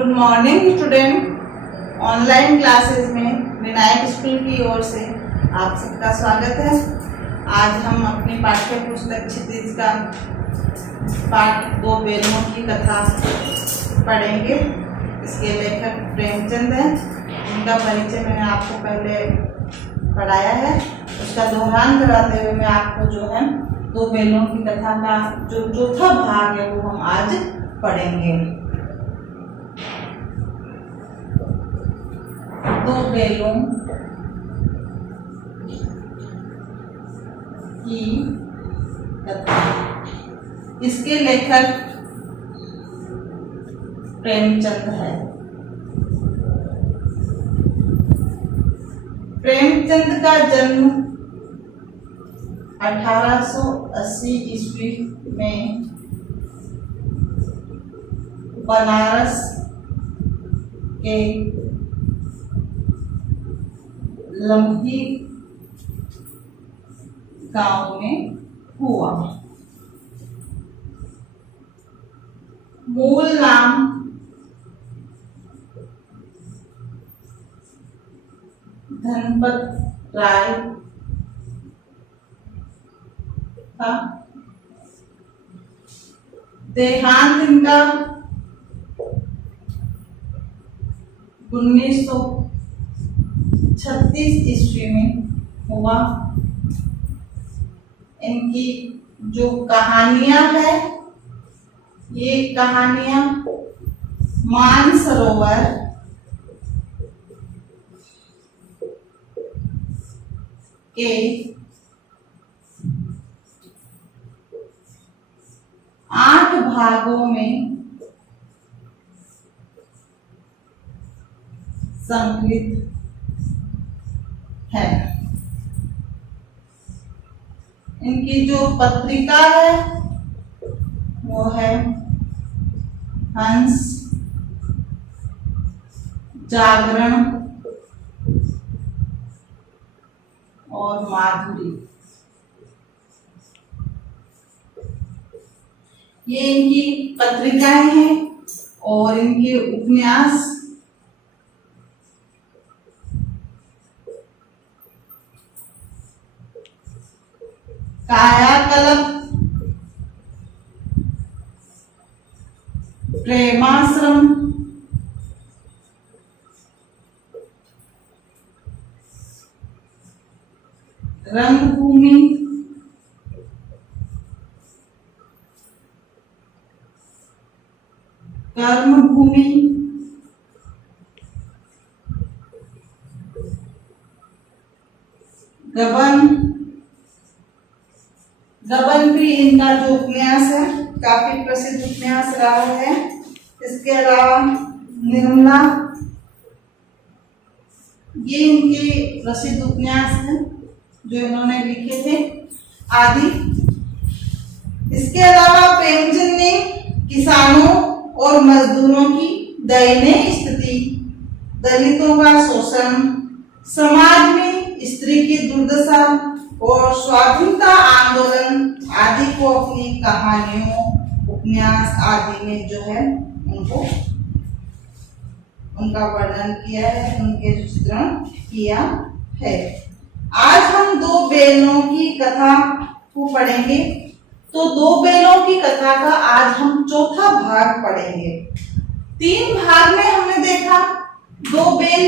Good morning student. Online classes में Vinayak school की ओर से आप सबका स्वागत है। आज हम अपनी पाठ्य पुस्तक क्षितिज का पाठ दो बेलों की कथा पढ़ेंगे। इसके लेखक प्रेमचंद हैं। उनका परिचय मैंने आपको पहले पढ़ाया है, उसका दोहरान कराते हुए मैं आपको जो है दो बेलों की कथा का जो चौथा भाग है वो हम आज पढ़ेंगे। दो बेलों की कथा। इसके लेखक प्रेमचंद है। प्रेमचंद का जन्म 1880 ईस्वी में बनारस के लम्ही गांव में हुआ। मूल नाम धनपत राय था। देहांत इनका 1936 ईस्वी में हुआ। इनकी जो कहानियां है ये कहानियां मानसरोवर के 8 भागों में संकलित है। इनकी जो पत्रिका है वो है हंस, जागरण और माधुरी। ये इनकी पत्रिकाएं हैं और इनके उपन्यास कायाकल्प, प्रेमाश्रम, रंगभूमि, कर्मभूमि, गबन। गबन भी इनका जो उपन्यास है काफी प्रसिद्ध उपन्यास रहा है। इसके अलावा निर्मला, ये इनके प्रसिद्ध उपन्यास हैं जो इन्होंने लिखे थे आदि। इसके अलावा प्रेमचंद ने किसानों और मजदूरों की दयनीय स्थिति, दलितों का शोषण, समाज में स्त्री की दुर्दशा और स्वाधीनता आंदोलन आदि को अपनी कहानियों, उपन्यास आदि में जो है उनका वर्णन किया है, उनके चित्रण किया है। आज हम दो बेलों की कथा को पढ़ेंगे। तो दो बेलों की कथा का आज हम चौथा भाग पढ़ेंगे। 3 भाग में हमने देखा दो बेल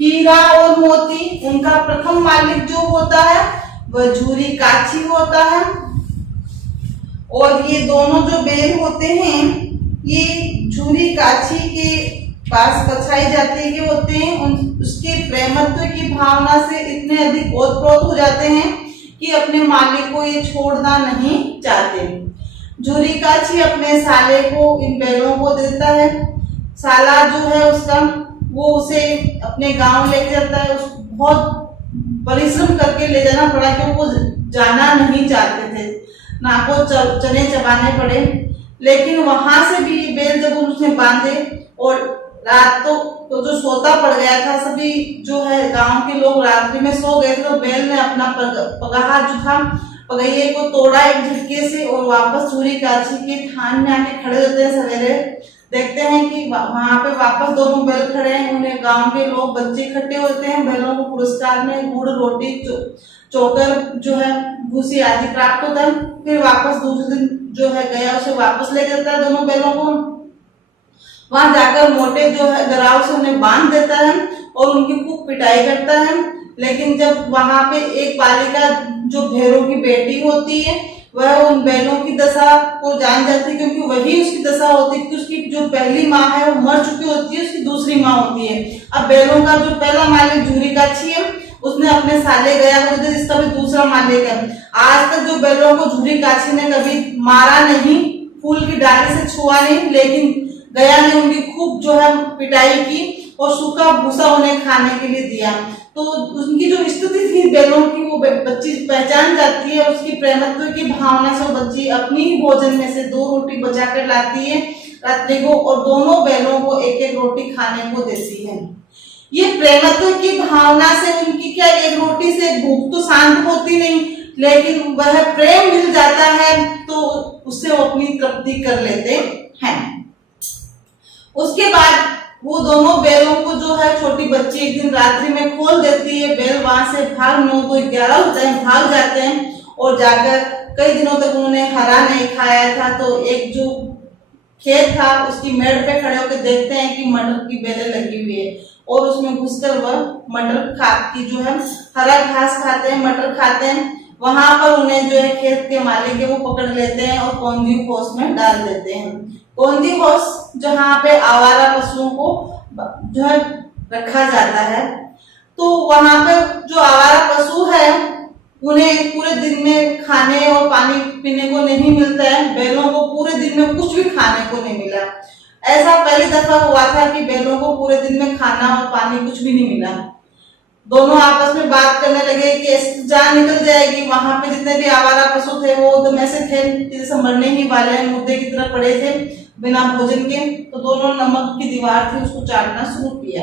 हीरा और मोती। उनका प्रथम मालिक जो होता है वह झूरी काछी होता है और ये दोनों जो बेल होते हैं ये झूरी काछी के पास बछाई जाति के होते हैं। उसके प्रेमत्व की भावना से इतने अधिक ओतप्रोत हो जाते हैं कि अपने मालिक को ये छोड़ना नहीं चाहते। झूरी काछी अपने साले को इन बैलों को देता है। साला जो है उसका वो उसे अपने गांव लेके जाता है। उस बहुत परिश्रम करके ले जाना पड़ा क्योंकि वो जाना नहीं चाहते थे, ना को चने चबाने पड़े। लेकिन वहां से भी बैल जब उसने बांधे और रात तो जो सोता पड़ गया था, सभी जो है गांव के लोग रात्रि में सो गए थे, तो बैल ने अपना पगाहा जो था पगैये को तोड़ा एक झटके से और वापस झूरी काछी के थान में आके खड़े होते हैं। सवेरे देखते हैं कि वहां पे वापस दोनों बैल खड़े हैं। उन्हें गांव के लोग बच्चे इकट्ठे होते हैं, बैलों को पुरस्कार में गुड़ रोटी चोकर जो है भूसी आदि प्राप्त होता है। फिर वापस दूसरे दिन जो है गया उसे वापस ले जाता है दोनों बैलों को। वहां जाकर मोटे जो है गराव से उन्हें बांध देता है और उनकी खूब पिटाई करता है। लेकिन जब वहां पे एक बालिका जो भैरों की बेटी होती है वह उन बैलों की दशा को जान जाती है, क्योंकि वही उसकी दशा होती है कि उसकी जो पहली माँ है वो मर चुकी होती है, उसकी दूसरी माँ होती है। अब बैलों का जो पहला मालिक झूरी काछी है उसने अपने साले गया को दिया, जिसका भी दूसरा मालिक है। आज तक जो बैलों को झूरी काछी ने कभी मारा नहीं, फूल की डाली से छुआ नहीं, लेकिन गया ने उनकी खूब जो है पिटाई की और सूखा भूसा उन्हें खाने के लिए दिया। तो उनकी जो स्तुति थी बैलों की वो बच्ची पहचान जाती है। उसकी प्रेमत्व की भावना से वो बच्ची अपनी ही भोजन में से 2 रोटी बचा कर लाती है रात्रि को और दोनों बैलों को एक एक रोटी खाने को देती है। ये प्रेमत्व की भावना से उनकी क्या एक रोटी से भूख तो शांत होती नहीं, लेकिन वह प्रेम मिल जाता है तो उससे वो अपनी तृप्ति कर लेते हैं। उसके बाद वो दोनों बैलों को जो है छोटी बच्ची एक दिन रात्रि में खोल देती है। बैल वहां से भाग 9 तो 11 होते हैं, भाग जाते हैं और जाकर कई दिनों तक उन्होंने हरा नहीं खाया था। तो एक जो खेत था उसकी मेड़ पे खड़े होकर देखते हैं कि मटर की बेलें लगी हुई है और उसमें घुसकर वह मटर की जो है हरा घास खाते हैं, मटर खाते हैं। वहां पर उन्हें जो है खेत के मालिक है वो पकड़ लेते हैं और कौंधी होश में डाल देते हैं। कौंधी होश जहाँ पे आवारा पशुओं को जो है रखा जाता है, तो वहां पर जो आवारा पशु है उन्हें पूरे दिन में खाने और पानी पीने को नहीं मिलता है। बैलों को पूरे दिन में कुछ भी खाने को नहीं मिला। ऐसा पहली दफा हुआ था कि बैलों को पूरे दिन में खाना और पानी कुछ भी नहीं मिला। दोनों आपस में बात करने लगे कि जान निकल जाएगी। वहां पे जितने भी आवारा पशु थे वो एकदम ऐसे थे जैसे मरने ही वाले हैं, मुर्दे की तरह पड़े थे बिना भोजन के। तो दोनों नमक की दीवार थी उसको चाटना शुरू किया।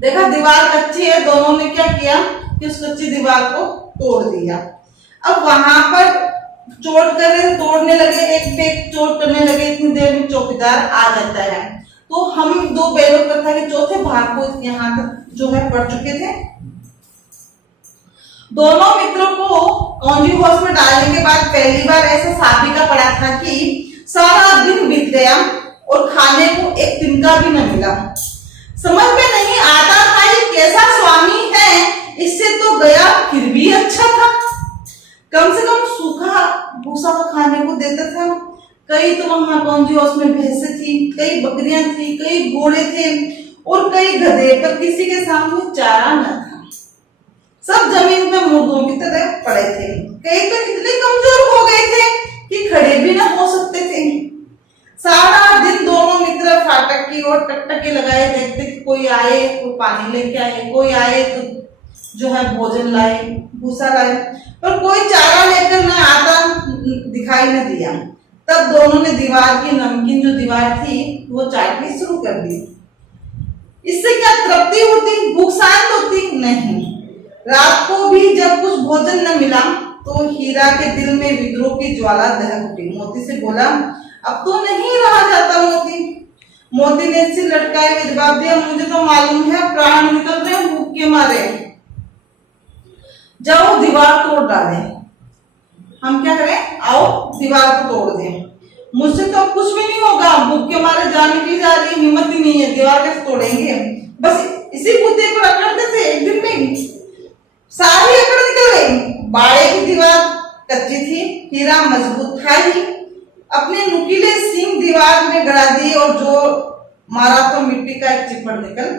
देखा दीवार कच्ची है, दोनों ने क्या किया कि उस कच्ची दीवार को तोड़ दिया। अब वहां पर तोड़ने लगे, एक पे एक चोट करने लगे। इतनी देर में चौकीदार आ जाता है। तो हम 2 बैलों पर था कि चौथे भाग को यहाँ तक जो है पड़ चुके थे। दोनों मित्रों को कौंधी होश में डालने के बाद पहली बार ऐसा साबिका पड़ा था कि सारा दिन बीत गया और खाने को एक तिनका भी न मिला। समझ में नहीं आता था ये कैसा स्वामी है, इससे तो गया फिर भी अच्छा था, कम से कम सूखा भूसा तो खाने को देता था। कई तो वहां कौंधी होश में भैंसें थी, कई बकरियां थी, कई घोड़े थे और कई गधे, पर किसी के सामने चारा न था। सब जमीन पे मुर्दों की तरह पड़े थे। कई तो इतने कमजोर हो गए थे कि खड़े भी न हो सकते थे। सारा दिन दोनों मित्र फाटक की ओर टकटकी लगाए देखते कि कोई आए तो पानी लेके आए, कोई आए तो जो है भोजन लाए, भूसा लाए, पर कोई चारा लेकर न आता दिखाई न दिया। तब दोनों ने दीवार की नमकीन जो दीवार थी वो चाटनी शुरू कर दी। इससे क्या तृप्ति होती, भूख शांत होती? नहीं। रात को भी जब कुछ भोजन न मिला तो हीरा के दिल में विद्रोह की ज्वाला दहक उठी। मोती से बोला, अब तो नहीं रहा जाता मोती। मोती ने सिर लटकाए हुए जवाब दिया, मुझे तो मालूम है प्राण निकल रहे हैं भूख के मारे। जाओ दीवार तोड़ डाले। हम क्या करें, आओ दीवार को तोड़ दें। मुझसे तो कुछ भी नहीं होगा, भूख के मारे जाने की जा रही, हिम्मत ही नहीं है, दीवार कैसे तोड़ेंगे। बस इसी मुद्दे पर अकड़ते थे। एक दिन में सारी अकड़ निकल गई। बाड़े की दीवार कच्ची थी, हीरा मजबूत था ही। अपने नुकीले सींग दीवार में गड़ा दिए और जो मारा तो मिट्टी का एक चिपड़ निकल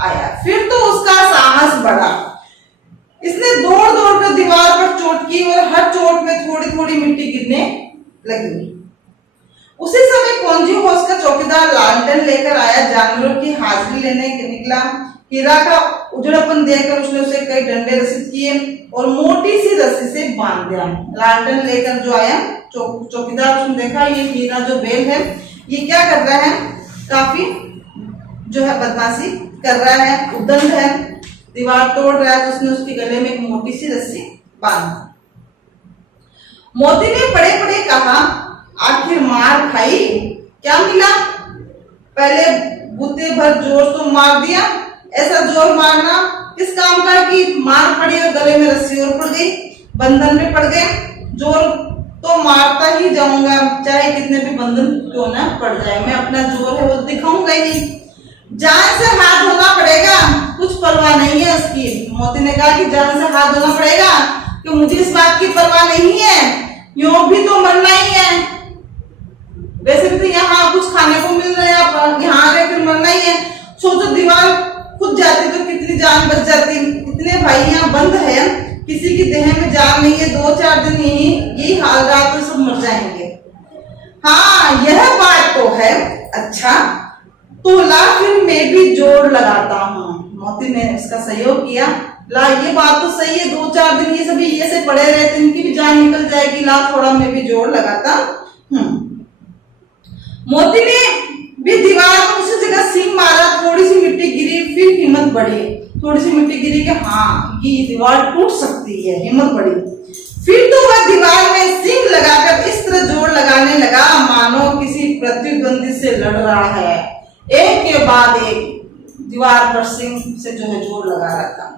आया। फिर तो उसका साहस बढ़ा। इसने दौड़ दौड़ कर दीवार पर चोट की और हर चोट में थोड़ी थोड़ी मिट्टी गिरने लगी। उसी समय कौंधी होश का चौकीदार लालटेन लेकर आया, जानवरों की हाजिरी लेने निकला। हीरा का उजड़ापन देखकर उसने उसे कई डंडे रसीद किए और मोटी सी रस्सी से बांध दिया। लालटेन लेकर जो आया चौकीदार, उसने देखा ये हीरा जो बैल है ये क्या कर रहा है, काफी जो है बदमाशी कर रहा है, उद्दंड है, दीवार तोड़ रहा है। तो उसने उसके गले में एक मोटी सी रस्सी बांधी। मोती ने पड़े पड़े कहा, आखिर मार खाई क्या मिला? पहले बुते भर जोर तो मार दिया। ऐसा जोर मारना किस काम का कि मार पड़ी और गले में रस्सी और पड़ गई, बंधन में पड़ गए। जोर तो मारता ही जाऊंगा, चाहे कितने भी बंधन क्यों ना पड़ जाए, मैं अपना जोर है वो दिखाऊंगा ही नहीं। जान से हाथ धोना पड़ेगा, कुछ परवाह नहीं है उसकी। मोती ने कहा कि जान से हाथ धोना पड़ेगा कि मुझे इस बात की परवाह नहीं है, यूं भी तो मरना ही है। वैसे भी तो यहाँ कुछ खाने को मिल रहा है, यहाँ आ गए फिर मरना ही है। सोचो दीवार खुद जाती तो कितनी जान बच जाती। इतने भाई यहाँ बंद है, किसी की देह में जान नहीं है, 2-4 दिन यही हाल रहा तो सब मर जाएंगे। हाँ यह बात तो है। अच्छा तो ला फिर मैं भी जोड़ लगाता हूँ। मोती ने उसका सहयोग किया। ला ये बात तो सही है, 2-4 दिन ये सभी ये से पड़े रहते, इनकी भी जान निकल जाएगी। ला थोड़ा मैं भी जोड़ लगाता हूँ। मोती ने भी दीवार में उसी जगह सींग मारा, थोड़ी सी मिट्टी गिरी, फिर हिम्मत बढ़ी। थोड़ी सी मिट्टी गिरी कि हाँ ये दीवार टूट सकती है, हिम्मत बढ़ी। फिर तो वह दीवार में सींग लगाकर इस तरह जोड़ लगाने लगा मानो किसी प्रतिद्वंदी से लड़ रहा है। एक के बाद एक दीवार पर सींग से जो है जोड़ लगा रहा था।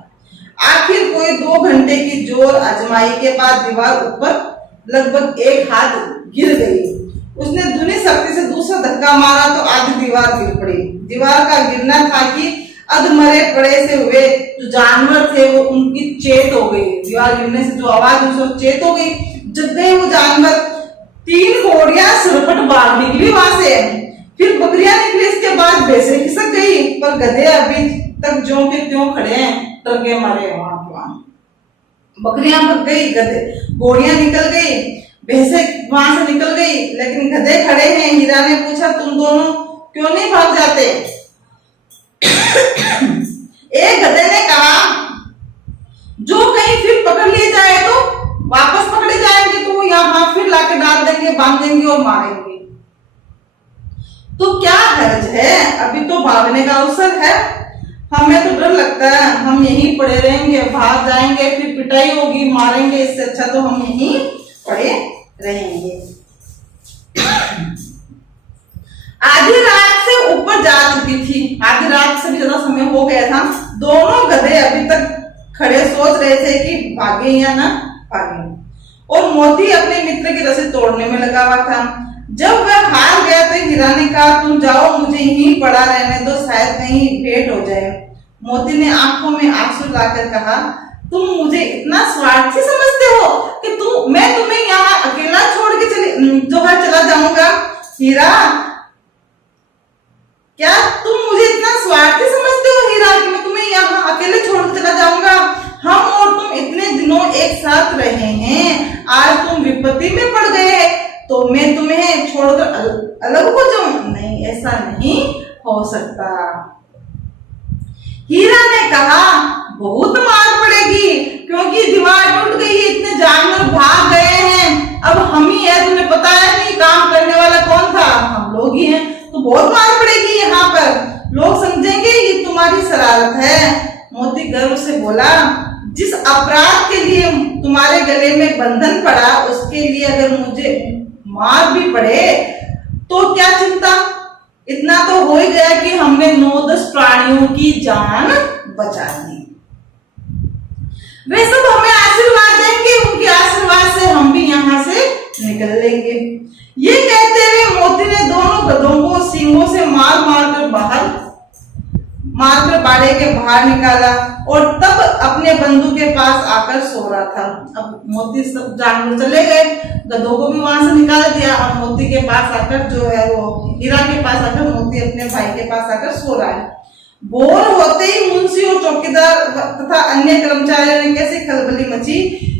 आखिर कोई 2 घंटे की जोर आजमाई के बाद दीवार ऊपर लगभग 1 हाथ गिर गई। उसने धुनी शक्ति से दूसरा धक्का मारा तो आधी दीवार गिर पड़ी। दीवार का गिरना था कि अधमरे पड़े से हुए जो जानवर थे वो उनकी चेत हो गई। दीवार गिरने से जो आवाज उसको चेत हो गई, जग गए वो जानवर। 3 घोड़ियां सरपट बाहर निकली वहां से, फिर बकरियां निकली, इसके बाद भैंसें खिसक गई, पर गधे अभी तक ज्यों के त्यों खड़े हैं, डर के मारे वहां के वहां। बकरियां भग गई, गधे घोड़ियां निकल गई, भैंसें वहां से निकल गई, लेकिन गधे खड़े हैं। हीरा ने पूछा तुम दोनों क्यों नहीं भाग जाते? एक गधे ने कहा जो कहीं फिर पकड़ लिए जाए तो वापस पकड़े जाएंगे, तो वो यहाँ फिर लाके डाल देंगे, बांध देंगे और मारेंगे। तो क्या हर्ज है, अभी तो भागने का अवसर है। हमें तो डर लगता है हम यहीं पड़े रहेंगे, भाग जाएंगे फिर पिटाई होगी, मारेंगे, इससे अच्छा तो हम यहीं पड़े रहेंगे। आधी रात से ऊपर जा चुकी थी, आधी रात से भी ज्यादा समय हो गया था। दोनों गधे अभी तक खड़े सोच रहे थे कि भागे या ना भागे, और मोती अपने मित्र की रस्सी तोड़ने में लगा हुआ था। जब वह हार गया तो हीरा ने कहा तुम जाओ, मुझे यहीं पड़ा रहने दो, शायद कहीं भेंट हो जाए। मोती ने आंखों में आंसू लाकर कहा तुम मुझे इतना स्वार्थी समझते हो कि मैं तुम्हें यहाँ अकेला छोड़ के चला जाऊंगा? हीरा क्या तुम मुझे इतना स्वार्थी समझते हो हीरा कि मैं तुम्हें यहाँ अकेले छोड़ के चला जाऊंगा? हम और तुम इतने दिनों एक साथ रहे हैं, आज तुम विपत्ति में पड़ गए तो मैं तुम्हें छोड़कर अलग हो जाऊं? नहीं, ऐसा नहीं हो सकता। हीरा ने कहा बहुत मार पड़ेगी क्योंकि दीवार टूट गई है, इतने जानवर भाग गए हैं, अब हम ही है। तुम्हें पता है नहीं काम करने वाला कौन था? हम लोग ही हैं, तो बहुत मार पड़ेगी। यहाँ पर लोग समझेंगे ये तुम्हारी शरारत है। मोती गर्व से बोला जिस अपराध के लिए तुम्हारे गले में बंधन पड़ा उसके लिए अगर मुझे मार भी पड़े तो क्या चिंता, इतना तो हो ही गया कि हमने 9-10 प्राणियों की जान बचा दी। वे सब हमें आशीर्वाद देंगे, उनके आशीर्वाद से हम भी यहाँ से निकल लेंगे। ये कहते हुए मोती ने दोनों गधों को सींगों से मारकर बाड़े के बाहर निकाला और तब अपने बंधु के पास आकर सो रहा था। अब मोती सब जानवर चले गए, गधों को भी वहां से निकाल दिया। अब मोती के पास आकर जो है वो हीरा के पास आकर मोती अपने भाई के पास आकर सो रहा है। भोर होते ही मुंशी और चौकीदार तथा अन्य कर्मचारियों ने कैसे खलबली मची,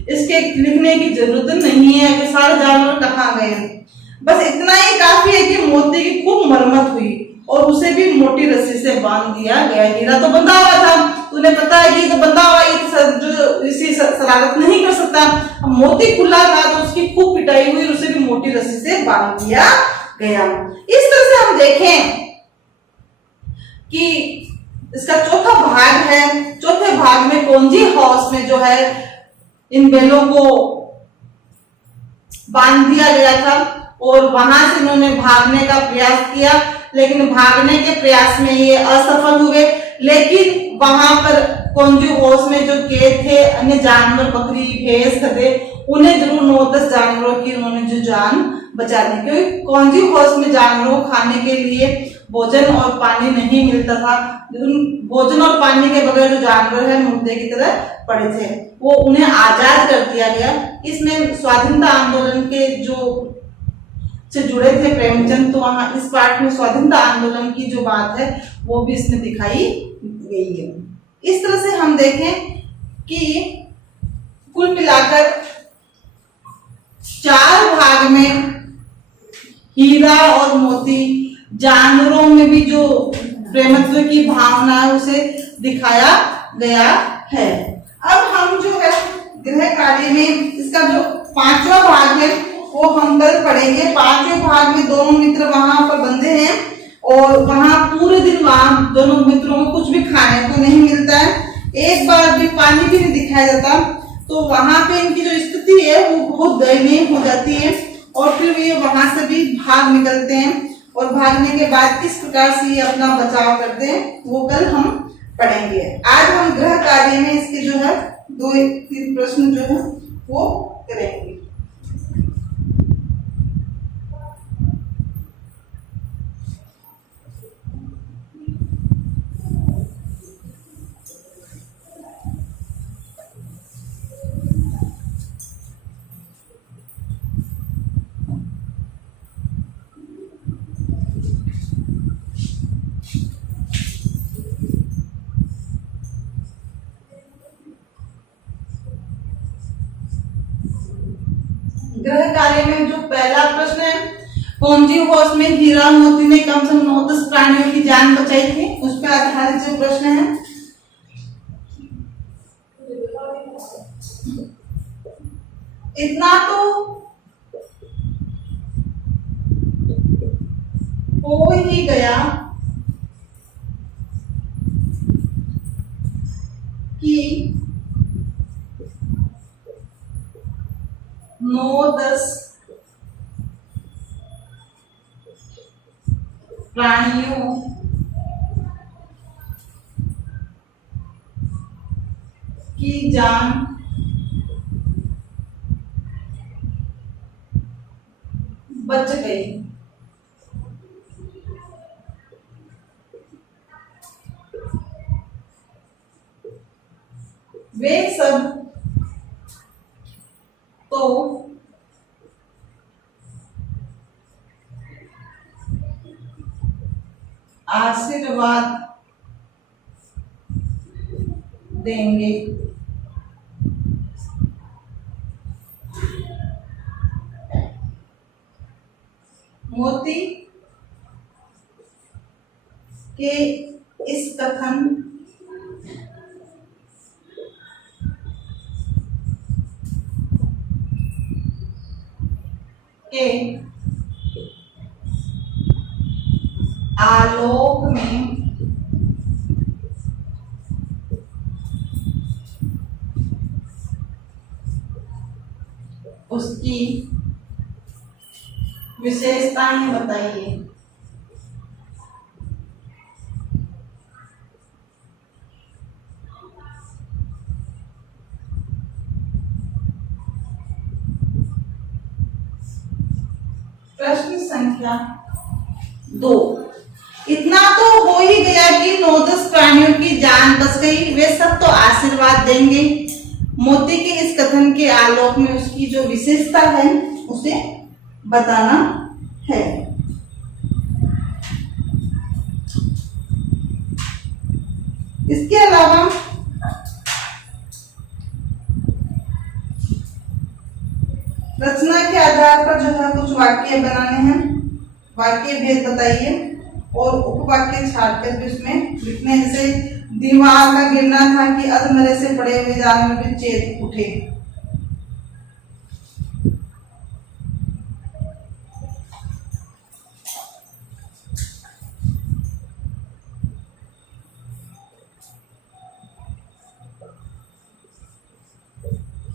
इसके लिखने की जरूरत नहीं है कि सारे जानवर कहाँ गए। बस इतना ही काफी है कि मोती की खूब मरम्मत हुई और उसे भी मोटी रस्सी से बांध दिया गया। हीरा तो बंधा हुआ था, तुम्हें पता है कि तो बंधा हुआ, ये जो इसी शरारत नहीं कर सकता। मोती खुला था तो उसकी खूब पिटाई हुई, उसे भी मोटी रस्सी से बांध दिया गया। इस तरह से हम देखें कि इसका चौथा भाग है। चौथे भाग में कौंजी हाउस में जो है इन बैलों को बांध दिया गया था और वहां से इन्होंने भागने का प्रयास किया, लेकिन भागने के प्रयास में ये असफल हुए। लेकिन वहां पर कोंजू हाउस में जो कैद थे अन्य जानवर, बकरी, भैंस, गधे, उन्हें जरूर 9-10 जानवरों की उन्होंने जो जान बचा दी, क्योंकि कोंजू हाउस में जानवरों को खाने के लिए भोजन और पानी नहीं मिलता था। भोजन और पानी के बगैर जो जानवर है मुर्दे की तरह पड़े थे, वो उन्हें आजाद कर दिया गया। इसमें स्वाधीनता आंदोलन के जो से जुड़े थे प्रेमचंद, तो वहां इस पार्ट में स्वाधीनता आंदोलन की जो बात है वो भी इसमें दिखाई गई है। इस तरह से हम देखें कि कुल मिलाकर 4 भाग में हीरा और मोती जानवरों में भी जो प्रेमत्व की भावना है उसे दिखाया गया है। अब हम जो है गृह कार्य में इसका जो 5वां भाग है वो हम कल पढ़ेंगे। 5वें भाग में दोनों मित्र वहां पर बंधे हैं और वहां पूरे दिन वहां दोनों मित्रों को कुछ भी खाने को नहीं मिलता है, एक बार भी पानी भी नहीं दिखाया जाता। तो वहां पे इनकी जो स्थिति है वो बहुत दयनीय हो जाती है और फिर ये वहां से भी भाग निकलते हैं और भागने के बाद किस प्रकार से ये अपना बचाव करते हैं वो कल हम पढ़ेंगे। आज हम गृह कार्य में इसके जो है 2-3 प्रश्न जो है वो करेंगे। गृह कार्य में जो पहला प्रश्न है, कोंजू हाउस में हीरा मोती ने कम से कम 9-10 प्राणियों की जान बचाई थी, उस पर आधारित जो प्रश्न है। इतना तो हो ही गया कि 9-10 प्राणियों की जान बच गई। वे सब तो आशीर्वाद देंगे। मोती के इस कथन के आलोक में उसकी विशेषताएं बताइए। प्रश्न संख्या 2, इतना तो हो ही गया कि 9-10 प्राणियों की जान बच गई, वे सब तो आशीर्वाद देंगे। मोती के इस कथन के आलोक में उसकी जो विशेषता है उसे बताना है। इसके अलावा रचना के आधार पर जो है कुछ वाक्य बनाने हैं, वाक्य भेद बताइए और उपवाक्य छाटकर भी उसमें लिखने। जैसे दीवार का गिरना था कि अधमरे से पड़े हुए जानवर भी चेत उठे।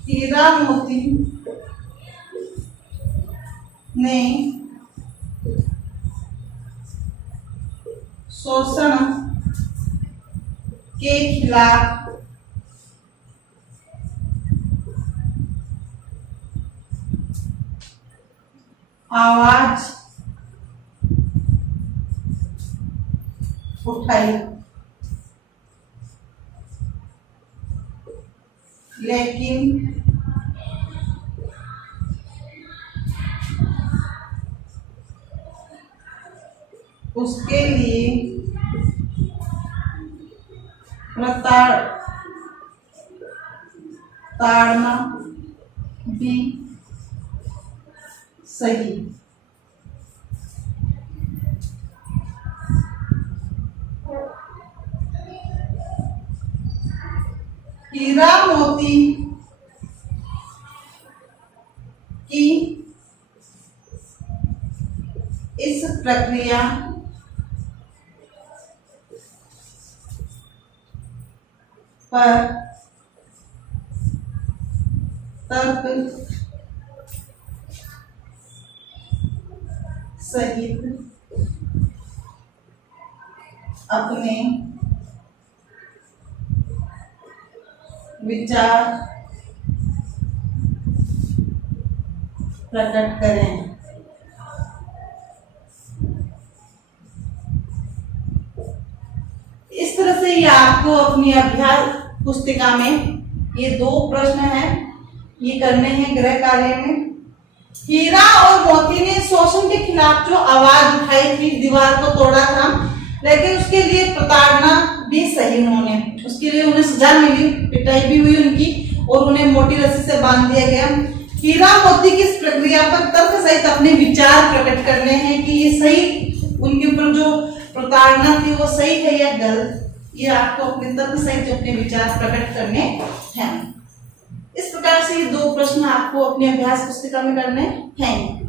हीरा मोती ने शोषण के खिलाफ आवाज उठाई, लेकिन उसके लिए प्रताड़ना भी सही। हीरा मोती की इस प्रक्रिया पर तर्क सहित अपने विचार प्रकट करें। इस तरह से ये आपको अपनी अभ्यास पुस्तिका में ये 2 प्रश्न हैं, ये करने हैं गृह कार्य में। हीरा और मोती ने शोषण के खिलाफ जो आवाज उठाई थी, दीवार को तोड़ा था, लेकिन उसके लिए प्रताड़ना भी सही उन्होंने, उसके लिए उन्हें सजा मिली, पिटाई भी हुई उनकी और उन्हें मोटी रस्सी से बांध दिया गया। हीरा मोती की इस प्रक्रिया पर तर्क सहित अपने विचार प्रकट करने हैं कि ये सही, उनके ऊपर जो प्रताड़ना थी वो सही है या गलत, ये आपको अपने तर्क सहित अपने विचार प्रकट करने हैं। इस प्रकार से ये 2 प्रश्न आपको अपने अभ्यास पुस्तिका में करने हैं।